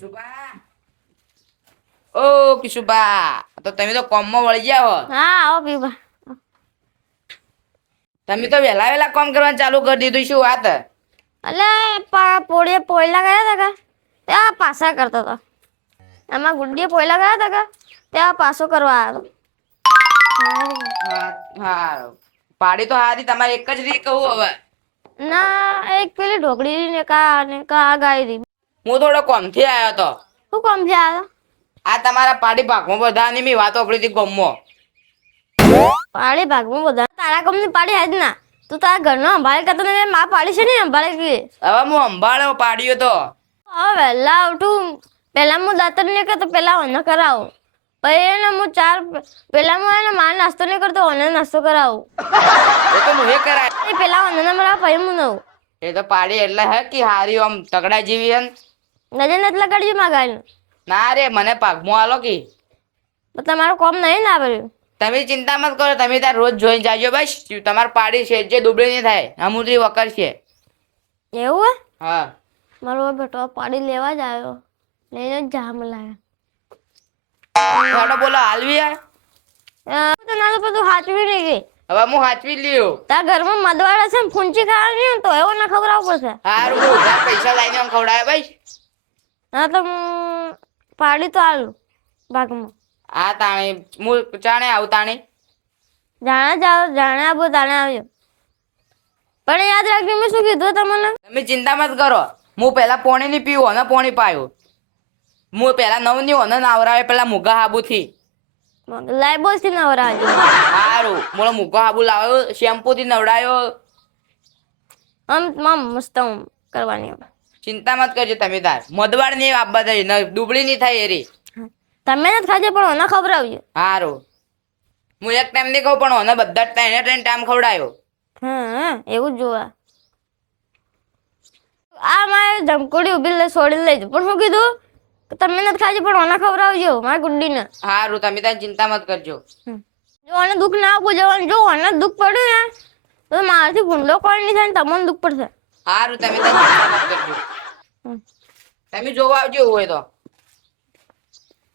કિશુબા ઓ કિશુબા તો તમે તો કોમમાં વળી ગયા હો. હા આવો પીવા. તમે તો વહેલા વહેલા કામ કરવાનું ચાલુ કરી દીધું. શું વાત? એટલે પોયલા ગયા હતા કા ત્યાં પાછા કરતો હતો. એમાં ગુડ્ડીએ પોયલા ગયા હતા કા ત્યાં પાછો કરવા આવ્યો. હા પાડી તો હારી તમારે એક જ રીત કહું હવે. ના એક પેલી ઢોકળી ને કા ગાઈ દી. હું થોડો કોમથી આવ્યો તો. શું કામ છે આ? આ તમારા પાડી ભાગમાં બધાની મેં વાત આપણી હતી ગમમાં. પાડી ભાગમાં બધા તારા કંપની પાડી હેજ ના તું તારા ઘરનો સંભાળ કરતો ને માં પાડી છે ને સંભાળે કે હવે હું સંભાળ્યો પાડ્યો તો. હવે વહેલા ઉઠું પેલા હું દાંતર નહીં કરતો પેલા ઓને કરાવું પછી એને હું પેલા હું એને માર નાસ્તો નહીં કરતો ઓને નાસ્તો કરાવું એ તો હું કરાય પેલા ઓને મરા પછી હું નવું એ તો પાડી એટલે હે કે હારી આમ તગડા જેવી હે. નજર નથી લગાડજો માં ગાયનું. ના રે મને ભાગમાં આલો કે તમારું કોમ નહીં ના આવ્યું. તમે ચિંતા મત કરો. તમે ત્યાં રોજ જોઈને જાજો બસ. તમારે પાડી છે જે દુબળી નહીં થાય અમુદરી વકર છે. એવું હે? હા મારો બેટો પાડી લેવા જ આવ્યો લઈને જ જામ હેડો બોલો હાલવી હે. તો ના તો બધું હાચવી નહીં ગઈ. હવે હું હાચવી લ્યો. તારા ઘરમાં મદવાડા છે ને ફૂંચી ખાવાની હોય ને તો એવો ના ખવડાવવું પડશે. હારું હું ઉધાર પૈસા લઈને આમ ખવડાવે ભાઈ. ના તો પાડી તો આલું ભાગમાં. આ તાણે હું ચાણે આવું તાણે જાણે આવો તાણે આવ્યો પણ યાદ રાખજો મેં શું કીધું તમને. તમે ચિંતા મત કરો. હું પેલા પોણી ની પીવું અને પોણી પાયું. હું પેલા નવ ની ઓને નાવરાવે પેલા મુગા હાબુ થી. લાઈબોસ થી નવરાજો. સારું મોળો મુગા હાબુ લાવ્યો શેમ્પુ થી નવડાયો. આમ મસ્ત કરવાની. ચિંતા મત કરજો તમે તાર. મદવાડ ની આપવા થઈ દુબળી ની થાય એરી. તમે નથી ખાજે પણ ઓને ખવડાવજો. સારું હું એક ટાઈમ નહીં કહું પણ ઓને બધા જ ટાઈમ ખવડાયો. હા એવું જ જોવા. આ મારે ધમકોડી ઉભી છોડી લેજો પણ શું કીધું તમે નથી ખાજે પણ ઓને ખવડાવજો મારી ગુડ્ડીને. સારું તમે તાર ચિંતા મત કરજો. જો ઓને દુઃખ ના આપવું જવાનું. જો ઓને દુઃખ પડ્યું ને તો મારાથી ભૂંડો કોઈ નહીં થાય ને તમને દુઃખ પડશે. સારું તમે તાર ચિંતા મત કરજો. તમે જોવા આવજો હોય તો.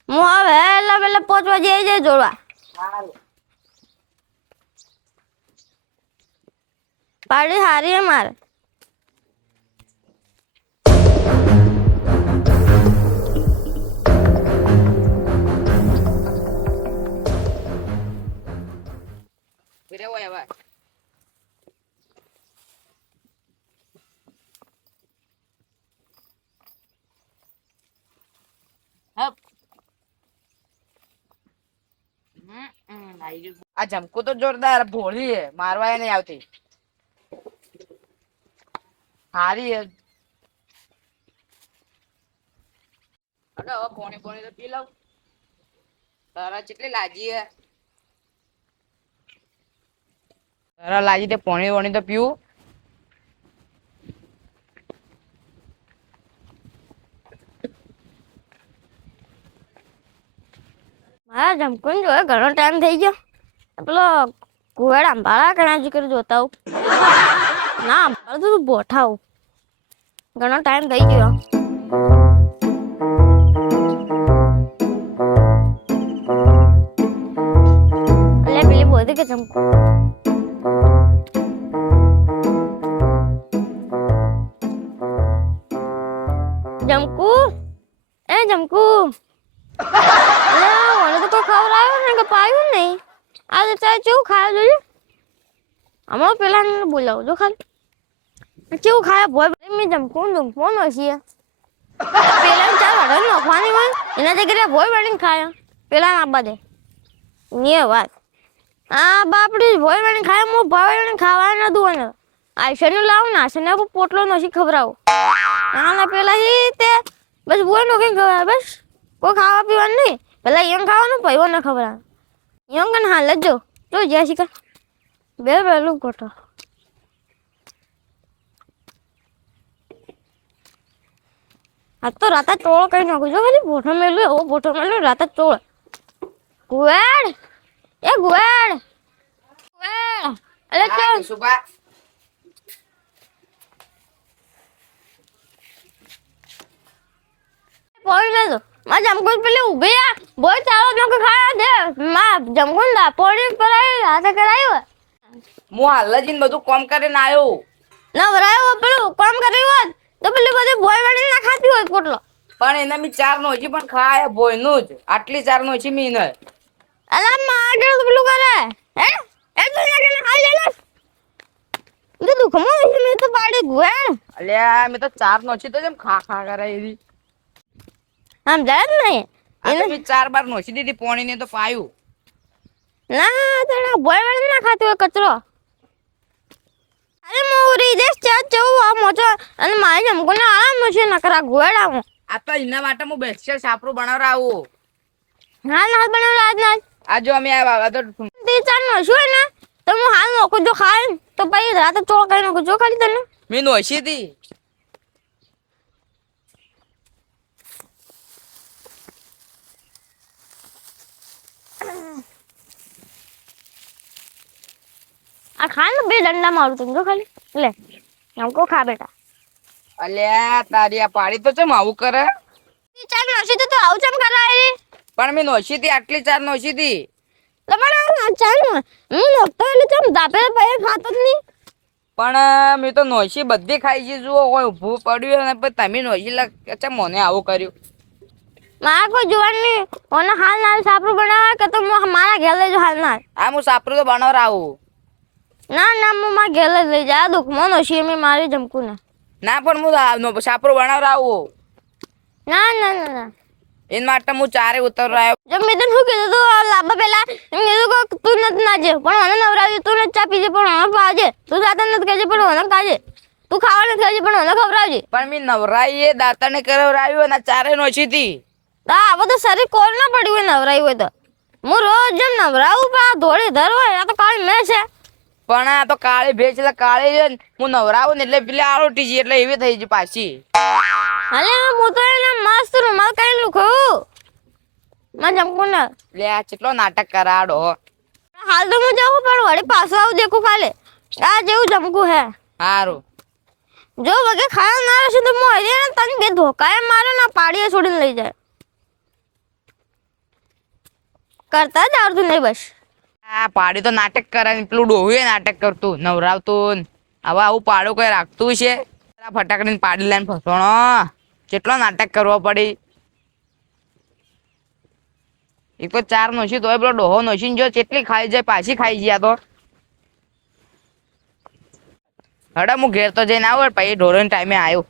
હું હવે વહેલા 5 વાગે આવી જાય જોડવા. પાડી હારી હે મારે. ફિરે હોય હવે. આ જમકુ તો જોરદાર ભોળી હે મારવા નહીં આવતી. હારી હે. હવે પોણી તો પી લઉં. તારા કેટલી લાજી હે. તારા લાજી તે પોણી તો પીવું. મારા જમકુન જોયે ઘણો ટાઈમ થઈ ગયો. પેલો કુવાડ અંબાળા ઘણા જ કરી જોતા હું. ના અંબાળ તો બોઠાવું. ઘણો ટાઈમ થઈ ગયો. એટલે પેલી બોધી કે જમકુ જમકુ જમકુ મને તો કોઈ ખવડાવ્યું ને કે પાયું નહીં. આજે ચાય કેવું ખાયા જોયું. હમણાં પેલા બોલાવું જો ખાલી કેવું ખાયા ભોય મેં જમકું ફોન હશે પેલા ચા વાળો નખવાની હોય એના જગ્યાએ ભોય વાળીને ખાયા પેલા ના દે ને વાત. આ બાપડી ભોય વાળીને ખાયા હું ભાવ વાળીને ખાવા ના દઉં ને આઈશાનું લાવું ને આશાને પોટલો નથી ખવડાવું. આના પેલા તે બસ ભોય નોખી ખવડાવે બસ કોઈ ખાવા પીવાનું નહીં. પેલા એમ ખાવાનું પૈવો ના ખબર એમ કને હાલ જ જો જ્યાં શીખા બેલું કોઠો. આ તો રાતા ચોળ કઈ નાખું જો ખાલી બોઠો મેળવ્યો એવો બોઠો મેળવ્યો રાતા ચોળ. ગુવાડ ગુવાડ એટલે ચાલ સુપા પોણી લેજો માં જમકો પેલી ઊભી આ બોય ચાલો નકો ખાયા દે માં જમકો ના પોણી પરાય હાથે કરાયો હું હાલ જ ઈને બધું કામ કરીને આવ્યો. ના વરાયો પેલું કામ કર્યું હોત તો પેલી બધી બોય વળી ના ખાતી હોય પોટલો પણ એને મી 4 નો હજી પણ ખાય ભોયનું જ આટલી 4 નો છે મી ને અલા માં આગળ પેલું કરે હે એ તો ના કે હાલ લે તો દુખમો મે તો પાડી ગુએ અલ્યા મે તો 4 નો છે તો જેમ ખા ખા કરે એવી આમ જાય જ નહીં આ તો મી 4 બાર નો દીધી પોણી ને તો પાયું. ના તને બોય વળી ના ખાતી હોય કચરો અરે મોરી દેશ ચા ચવું આ મોચો અને મારે જમકો ને આરામ છે નકરા ગોળા હું આ તો એના માટે હું બેસ્ટ સાપરું બનાવરાવું. હાલ હાલ બનાવ આજ ના આ જો અમે આવ્યા તો તે ચાર નો શું ને તો હું હાલ નોકો જો ખાય તો પછી રાતે ચોળ કરી નોકો જો ખાલી તને મી નોશી હતી. આ ખા ને બે ડંડા મારું તું જો ખાલી લે નમકો ખા બેટા અલ્યા તારી આ પાડી તો ચમ આવું કરે તે ચાર નો છે તો આવું ચમ કરાય પણ મી નોશી હતી આટલી 4 નોશી હતી. લમણા ચાલ હું નોકતો એટલે ચમ દાપે પૈ ખાતો જ નહીં પણ મી તો નોશી બધી ખાઈ છે જુઓ કોઈ ઊભું પડ્યું અને પછી તમે નોશી ચમ મને આવું કર્યું. મારા કોઈ જુવાની ઓને હાલ નાલ સાપરું બનાવે કે તો મારા ઘેર લઈ જો હાલ નાલ આ હું સાપરું તો બનાવરાવું. ના ના હું મારા ઘેર લઈ જા દુખ મોનો છે મે મારી જમકુ ને ના પણ હું સાપરું બનાવરાવું. ના ના ના ના એના માટે હું 4 ઉતરરાયો. જબ મેં તને શું કીધું તું લાંબા પેલા એમ કીધું કે તું નથી નાજે પણ મને નવરાવી તું નથી ચા પીજે પણ મને પાજે તું દાતા નથી કહેજે પણ મને કાજે તું ખાવા નથી ખાજે પણ મને ખવડાવજે પણ મી નવરાઈએ દાતાને કરાવરાયું અને 4 નોશી હતી. તા આ બધું શરીર કોર ના પડ્યું હોય નવરાવી હોય તો હું રોજ જેમ નવરાવું પણ આ ધોળી ધર હોય આ તો કાળી મેં છે પણ આ તો કાળી ભેજ એટલે કાળી છે ને હું નવરાવું ને એટલે પેલી આરોટી છે એટલે એવી થઈ ગઈ પાછી. હાલે હું તો એને મસ્ત રૂમાલ કઈ લખું માં જમકુ ને લે આ કેટલો નાટક કરાડો. હાલ તો હું જાઉં પણ વળી પાછું આવું દેખું ખાલે આ જેવું જમકું હે હારું જો વગે ખાવા ના રહેશે તો હું હરી ને તને બે ધોકાએ મારે ના પાડીએ છોડીને લઈ જાય કરતા જ આવડતું નહીં બસ આ પાડી તો નાટક કરે ને પેલું ડોહુએ નાટક કરતું નવરાવતું ને હવે આવું પાડું કોઈ રાખતું છે ફટાકડીને પાડી લઈને ફસવાનો કેટલો નાટક કરવો પડી. એક તો 4 નોશી તોય પેલો ડોહો નોશી જો કેટલી ખાઈ જાય પાછી ખાઈ ગયા તો હડા હું ઘેર તો જઈને આવું પછી ઢોરોને ટાઈમે આવ્યો.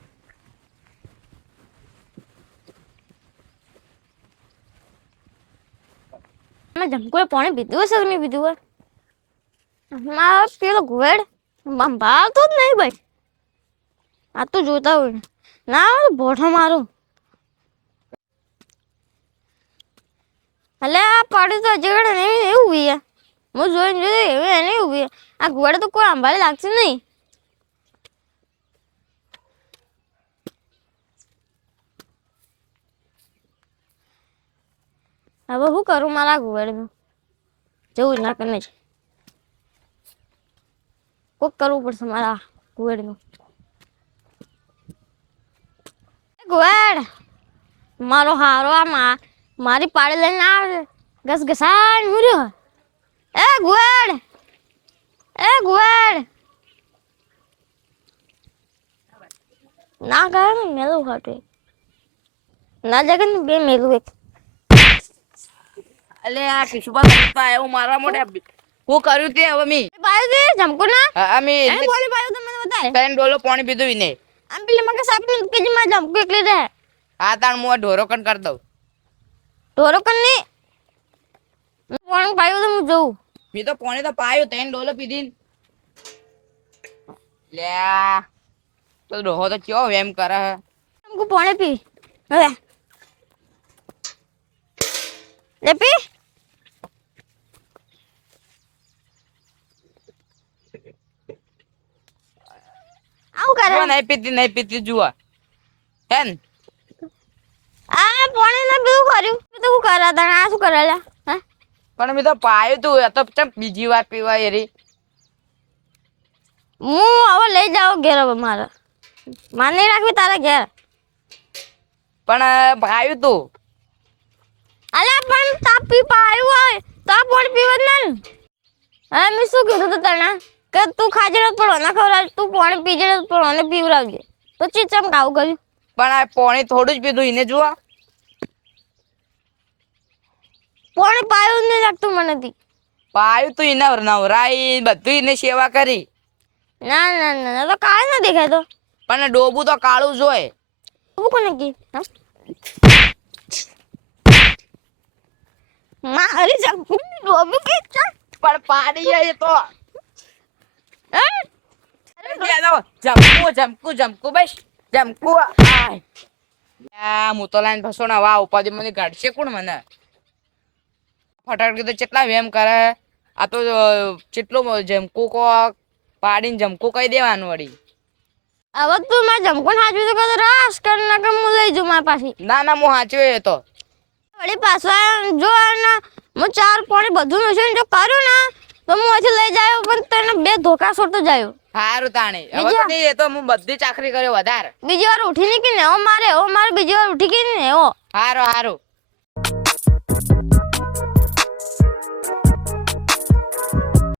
મેં જમકુએ પાણી પીધું હશે કે નહીં પીધું હોય મારા પેલો ઘુવેડ ભાવતો જ નહીં ભાઈ આ તો જોતા હોય ના બોઠા મારું એટલે આ પાડી તો હજી ઘડે નહીં એવું ઉભી હું જોઈને જોઈ એવી એને ઉભી આ ઘુવેડ તો કોઈ આંભાળી લાગશે નહીં હવે શું કરું મારા ઘુવેડનું જવું જ ના કરીને જ કોક કરવું પડશે મારા ઘુવેડનું ઘુવેડ મારો હારો આ મારી પાડી લઈને આવે ઘસઘસાણ મુર્યો એ ઘુવેડ ના કરે ને મેલું ખાટે ના જગે ને બે મેલું એક અલે આ કિશુબા કરતા આવ્યો મારા મોઢે હું કર્યું તે હવે મી પાયું દે જમકો ના અમે એને બોલી પાયું તો મને બતાય ત્રણ ડોલો પાણી પીધું વિને આમ પેલે મકે સાપ ને કે માં જમકો એકલી રહે આ તાણ હું ઢોરો કણ કરી દઉં. ઢોરો કન્ની પાણી પાયું તો હું જોઉં મી તો પાણી તો પાયું 3 ડોલો પીધી લે તો ડોહો તો કેવો એમ કરે જમકો પાણી પી હવે લે પી આવું કરે જો નહીં પીતી જુઓ હેન આ પાણી ના પીવું કર્યું તો શું કરે તને આ શું કરે લે હે પણ મી તો પાયું તું એ તો ચમ બીજી વાર પીવા એરી હું હવે લઈ જાવ ઘેર હવે મારે માર નહીં રાખવી તારા ઘેર પણ ભાઈ તું અલા પણ તાપી પાયું હોય તો આ પાણી પીવા જ ના ને. હા મેં શું કીધું તું તને કે તું ખાજે તો પણ ના ખવડાવ, તું પાણી પીજે તો પણ પીવડાવજે. તો ચીચમ કાવું કર્યું. પણ આ પાણી થોડું જ પીધું એને જુઓ. પાણી પાયું જ નહીં લાગતું મને તી. પાયું તું એને નવરાઈ બધું એને સેવા કરી. ના ના ના ના તો કાળ ના દેખાય તો. પણ ડોબું તો કાળું જ હોય. તું કોને કી હા મારી જંકુ ડોબી કે ચા પણ પાડી જાય તો હે જમકુ જમકુ જમકુ બસ જમકુ. હું તો લાઈન ફસો ને વાહ ઉપાધિ મને કાઢશે કોણ મને. ફટાકડી તો કેટલા વેમ કરે. આ તો કેટલું જમકુ કો પાડીને જમકુ કહી દેવાનું વળી. હવે તું મારે જમકો હાજવી તો કર રાસ કર ના કે હું લઈ જઉં મારા પાછી. ના ના હું સાચવ્યો તો વળી પાછા જો ના હું ચાર પાણી બધું મિશન જો કર્યું ને તો હું અહીંથી લઈ જાયો પણ તને બે ધોકા છોડતો જાયો. સારું તાણી હવે તો બીજા? નહીં એ તો હું બધી ચાકરી કર્યો વધારે. બીજી વાર ઉઠી નહીં કે ને મારે બીજી વાર ઉઠી કે ને એવો. હારું હારું